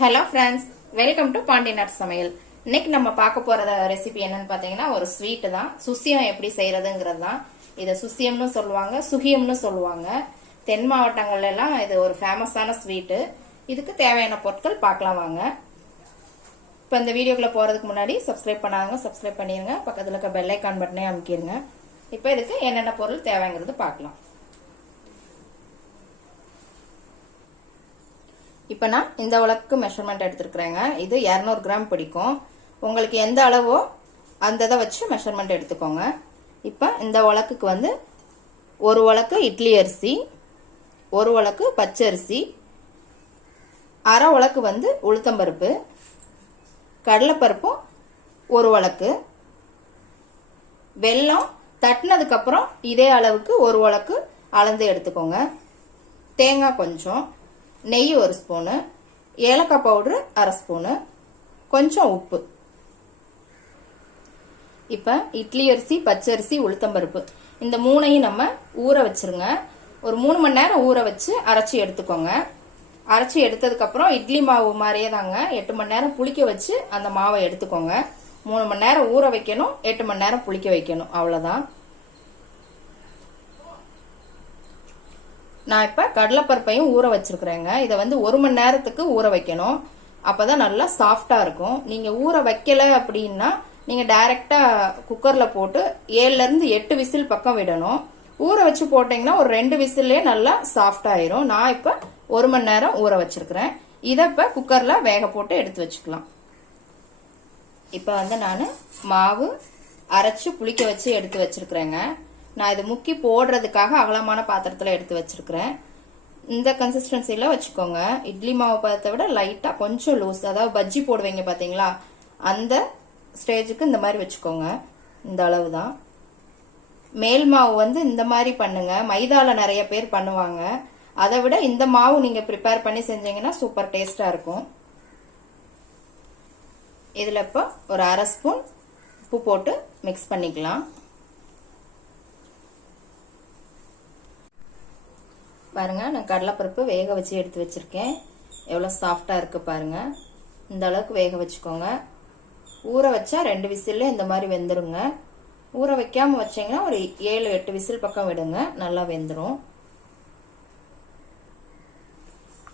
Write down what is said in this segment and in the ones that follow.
Hello friends, welcome to பாண்டியநாட் சமையல். இன்னைக்கு நம்ம பார்க்க போற ரெசிபி என்னன்னு பாத்தீங்கன்னா ஒரு ஸ்வீட் தான். சுசியம் எப்படி செய்யறதுங்கிறது தான். இதை சுசியம்னு சொல்லுவாங்க, சுகியம்னு சொல்லுவாங்க. தென் மாவட்டங்கள்ல எல்லாம் இது ஒரு ஃபேமஸான ஸ்வீட்டு. இதுக்கு தேவையான பொருட்கள் பார்க்கலாம் வாங்க. இப்போ இந்த வீடியோக்குள்ள போறதுக்கு முன்னாடி சப்ஸ்கிரைப் பண்ணாதவங்க சப்ஸ்கிரைப் பண்ணிருங்க, பக்கத்துல இருக்க பெல் ஐக்கான் பட்டனே அமுக்கிடுங்க. இப்போ இதுக்கு என்னென்ன பொருள் தேவைங்கிறது பார்க்கலாம். இப்போ நான் இந்த அளவுக்கு மெஷர்மெண்ட் எடுத்துருக்குறேங்க. இது 200 கிராம் பிடிக்கும். உங்களுக்கு எந்த அளவோ அந்த இதை வச்சு மெஷர்மெண்ட் எடுத்துக்கோங்க. இப்போ இந்த உலக்குக்கு வந்து ஒரு உலக்கு இட்லி அரிசி, ஒரு உலக்கு பச்சரிசி, அரை உலக்கு வந்து உளுத்தம்பருப்பு, கடலைப்பருப்பும் ஒரு உலக்கு, வெல்லம் தட்டினதுக்கப்புறம் இதே அளவுக்கு ஒரு உலக்கு அளந்து எடுத்துக்கோங்க, தேங்காய் கொஞ்சம், நெய் ஒரு ஸ்பூனு, ஏலக்காய் பவுடரு அரை ஸ்பூனு, கொஞ்சம் உப்பு. இப்போ இட்லி அரிசி, பச்சரிசி, உளுத்தம்பருப்பு இந்த மூணையும் நம்ம ஊற வச்சிருங்க. ஒரு 3 மணி நேரம் ஊற வச்சு அரைச்சி எடுத்துக்கோங்க. அரைச்சி எடுத்ததுக்கப்புறம் இட்லி மாவு மாதிரியே தாங்க 8 மணி நேரம் புளிக்க வச்சு அந்த மாவை எடுத்துக்கோங்க. 3 மணி நேரம் ஊற வைக்கணும், 8 மணி நேரம் புளிக்க வைக்கணும், அவ்வளோதான். நான் இப்போ கடலைப்பருப்பையும் ஊற வச்சிருக்கிறேங்க. இதை வந்து 1 மணி நேரத்துக்கு ஊற வைக்கணும். அப்போதான் நல்லா சாஃப்டாக இருக்கும். நீங்கள் ஊற வைக்கல அப்படின்னா நீங்கள் டைரெக்டாக குக்கரில் போட்டு 7லேருந்து 8 விசில் பக்கம் விடணும். ஊற வச்சு போட்டிங்கன்னா ஒரு 2 விசில்லே நல்லா சாஃப்டாயிரும். நான் இப்போ 1 மணி நேரம் ஊற வச்சிருக்கிறேன். இதை இப்போ குக்கரில் வேக போட்டு எடுத்து வச்சுக்கலாம். இப்போ வந்து நான் மாவு அரைச்சி புளிக்க வச்சு எடுத்து வச்சிருக்கிறேங்க. நான் இது முக்கி போடுறதுக்காக அகலமான பாத்திரத்தில் எடுத்து வச்சிருக்கிறேன். இந்த கன்சிஸ்டன்சியில் வச்சுக்கோங்க. இட்லி மாவு பதத்தை விட லைட்டாக கொஞ்சம் லூஸ், அதாவது பஜ்ஜி போடுவீங்க பார்த்தீங்களா, அந்த ஸ்டேஜுக்கு இந்த மாதிரி வச்சுக்கோங்க. இந்த அளவு தான். மேல் மாவு வந்து இந்த மாதிரி பண்ணுங்க. மைதாவில் நிறைய பேர் பண்ணுவாங்க. அதை விட இந்த மாவு நீங்கள் ப்ரிப்பேர் பண்ணி செஞ்சீங்கன்னா சூப்பர் டேஸ்டாக இருக்கும். இதில் இப்போ ஒரு அரை ஸ்பூன் உப்பு போட்டு மிக்ஸ் பண்ணிக்கலாம். பாருங்க, நான் கடலைப்பருப்பு வேக வச்சு எடுத்து வச்சிருக்கேன். எவ்வளோ சாஃப்டாக இருக்கு பாருங்க. இந்த அளவுக்கு வேக வச்சுக்கோங்க. ஊற வச்சா 2 விசில்ல இந்த மாதிரி வெந்துருங்க. ஊற வைக்காம வச்சீங்கன்னா ஒரு 7-8 விசில் பக்கம் விடுங்க, நல்லா வெந்துடும்.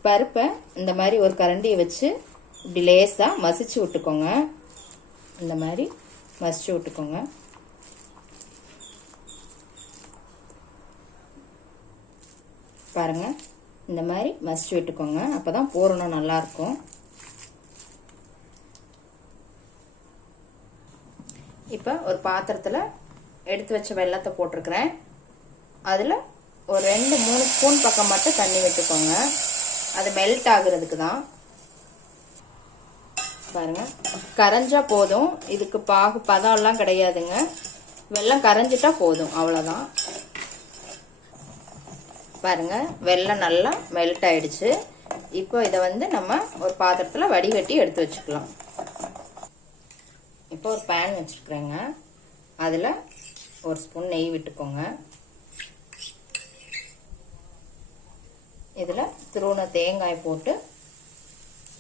பருப்பை இந்த மாதிரி ஒரு கரண்டியை வச்சு இப்படி லேசாக மசிச்சு விட்டுக்கோங்க. இந்த மாதிரி மசிச்சு விட்டுக்கோங்க. பாருங்க, இந்த மாதிரி மசிச்சு விட்டுக்கோங்க. அப்பதான் பூரணம் நல்லா இருக்கும். இப்போ ஒரு பாத்திரத்தில் எடுத்து வச்ச வெல்லத்தை போட்டிருக்கிறேன். அதில் ஒரு 2-3 ஸ்பூன் பக்கம் மட்டும் தண்ணி விட்டுக்கோங்க. அது மெல்ட் ஆகுறதுக்கு தான். பாருங்க, கரைஞ்சா போதும். இதுக்கு பாகு பதம்லாம் கிடையாதுங்க. வெல்லம் கரைஞ்சிட்டா போதும், அவ்வளோதான். பாருங்க, வெல்லம் நல்லா மெல்ட் ஆயிடுச்சு. இப்போ இதை வந்து நம்ம ஒரு பாத்திரத்தில் வடிகட்டி எடுத்து வச்சுக்கலாம். இப்போ ஒரு பேன் வச்சுருக்குறேங்க. அதில் ஒரு ஸ்பூன் நெய் விட்டுக்கோங்க. இதில் துருவின தேங்காய் போட்டு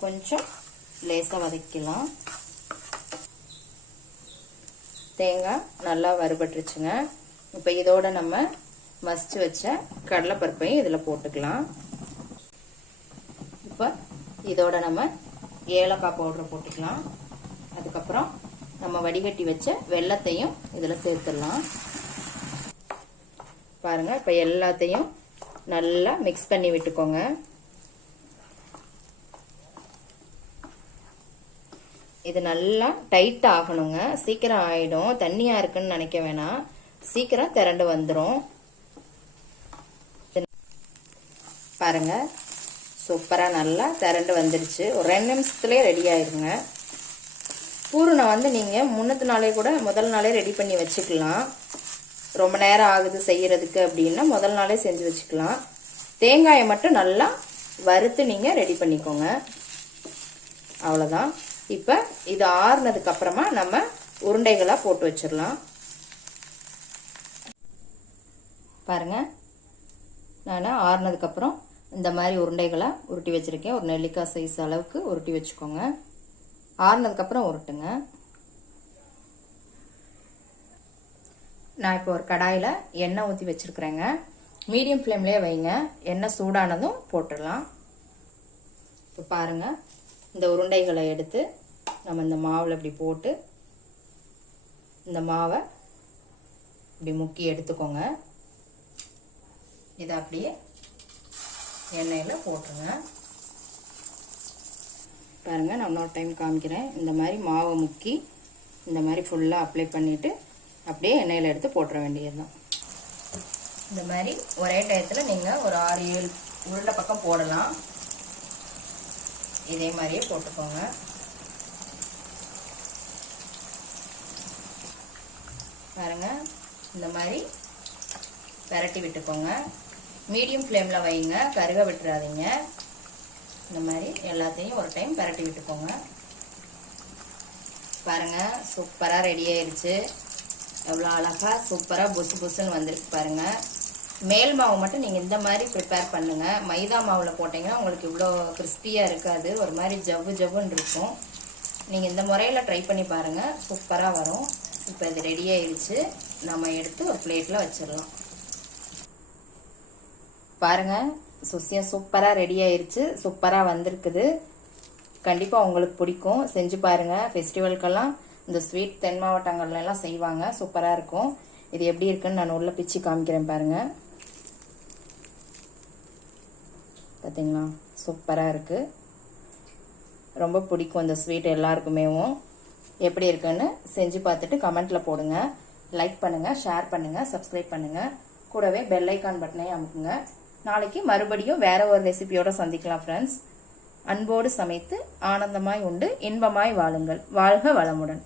கொஞ்சம் லேசாக வதக்கலாம். தேங்காய் நல்லா வறுபட்டுருச்சுங்க. இப்போ இதோட நம்ம மசிச்சு வச்ச கடலைப்பருப்பையும் இதில் போட்டுக்கலாம். இப்போ இதோட நம்ம ஏலக்காய் பவுடரை போட்டுக்கலாம். அதுக்கப்புறம் நம்ம வடிகட்டி வச்ச வெல்லத்தையும் இதில் சேர்த்துடலாம். பாருங்க, இப்போ எல்லாத்தையும் நல்லா மிக்ஸ் பண்ணி விட்டுக்கோங்க. இது நல்லா டைட் ஆகணுங்க. சீக்கிரம் ஆயிடும். தண்ணியா இருக்குன்னு நினைக்க வேணாம், சீக்கிரம் திரண்டு வந்துடும். பாருங்க, சூப்பரா நல்லா திரண்டு வந்துருச்சு. ஒரு 2 நிமிஷத்துலயே ரெடி ஆயிருங்க. பூரணம் வந்து நீங்க முன்னத்து நாளே கூட முதல் நாளே ரெடி பண்ணி வச்சுக்கலாம். ரொம்ப நேரம் ஆகுது செய்யறதுக்கு அப்படின்னா முதல் நாளே செஞ்சு வச்சுக்கலாம். தேங்காயை மட்டும் நல்லா வறுத்து நீங்க ரெடி பண்ணிக்கோங்க, அவ்வளவுதான். இப்ப இது ஆறுனதுக்கு அப்புறமா நம்ம உருண்டைகளா போட்டு வச்சிடலாம். பாருங்க, நான் ஆறுனதுக்கு அப்புறம் இந்த மாதிரி உருண்டைகளை உருட்டி வச்சுருக்கேன். ஒரு நெல்லிக்காய் சைஸ் அளவுக்கு உருட்டி வச்சுக்கோங்க. ஆறுனதுக்கப்புறம் உருட்டுங்க. நான் இப்போ ஒரு கடாயில் எண்ணெய் ஊற்றி வச்சுருக்குறேங்க. மீடியம் ஃப்ளேம்லேயே வைங்க. எண்ணெய் சூடானதும் போட்டுடலாம். இப்போ பாருங்கள், இந்த உருண்டைகளை எடுத்து நம்ம இந்த மாவில் இப்படி போட்டு இந்த மாவை இப்படி முக்கி எடுத்துக்கோங்க. இதை அப்படியே எண்ணெயில் போட்டுருங்க. பாருங்கள், நான் இன்னொரு டைம் காமிக்கிறேன். இந்த மாதிரி மாவை முக்கி இந்த மாதிரி ஃபுல்லாக அப்ளை பண்ணிவிட்டு அப்படியே எண்ணெயில் எடுத்து போட்டுற வேண்டியது தான். இந்த மாதிரி ஒரே டயத்தில் நீங்கள் ஒரு 6-7 உருண்டை பக்கம் போடலாம். இதே மாதிரியே போட்டுக்கோங்க. பாருங்க, இந்த மாதிரி பெரட்டி விட்டுக்கோங்க. மீடியம் ஃப்ளேமில் வைங்க, கருக விட்டுறாதீங்க. இந்த மாதிரி எல்லாத்தையும் ஒரு டைம் பெரட்டி விட்டுக்கோங்க. பாருங்க, சூப்பராக ரெடி ஆயிடுச்சு. எவ்வளோ அழகாக சூப்பராக புசு புசுன்னு வந்திருக்கு பாருங்க. மேல் மாவு மட்டும் நீங்கள் இந்த மாதிரி ப்ரிப்பேர் பண்ணுங்க. மைதா மாவில் போட்டிங்கன்னா உங்களுக்கு இவ்வளோ கிறிஸ்பியாக இருக்காது, ஒரு மாதிரி ஜவ்வு ஜவ்வுன்னு இருக்கும். நீங்கள் இந்த முறையில் ட்ரை பண்ணி பாருங்கள், சூப்பராக வரும். இப்போ இது ரெடி ஆயிடுச்சு. நம்ம எடுத்து ஒரு பிளேட்டில் வச்சிடலாம். பாருங்க, சுசியம் சூப்பராக ரெடி ஆயிடுச்சு. சூப்பராக வந்திருக்குது. கண்டிப்பாக உங்களுக்கு பிடிக்கும். செஞ்சு பாருங்கள். ஃபெஸ்டிவல்க்கெல்லாம் இந்த ஸ்வீட் தென் மாவட்டங்கள்லாம் செய்வாங்க. சூப்பராக இருக்கும். இது எப்படி இருக்குன்னு நான் உள்ள பிச்சு காமிக்கிறேன் பாருங்க. பார்த்தீங்களா, சூப்பராக இருக்குது. ரொம்ப பிடிக்கும் இந்த ஸ்வீட் எல்லாருக்குமேவும். எப்படி இருக்குன்னு செஞ்சு பார்த்துட்டு கமெண்ட்டில் போடுங்க. லைக் பண்ணுங்கள், ஷேர் பண்ணுங்கள், சப்ஸ்கிரைப் பண்ணுங்கள். கூடவே பெல் ஐக்கான் பட்டனையும் அமுக்குங்க. நாளைக்கு மறுபடியும் வேற ஒரு ரெசிபியோட சந்திக்கலாம் ஃப்ரெண்ட்ஸ். அன்போடு சமைத்து ஆனந்தமாய் உண்டு இன்பமாய் வாழுங்கள். வாழ்க வளமுடன்.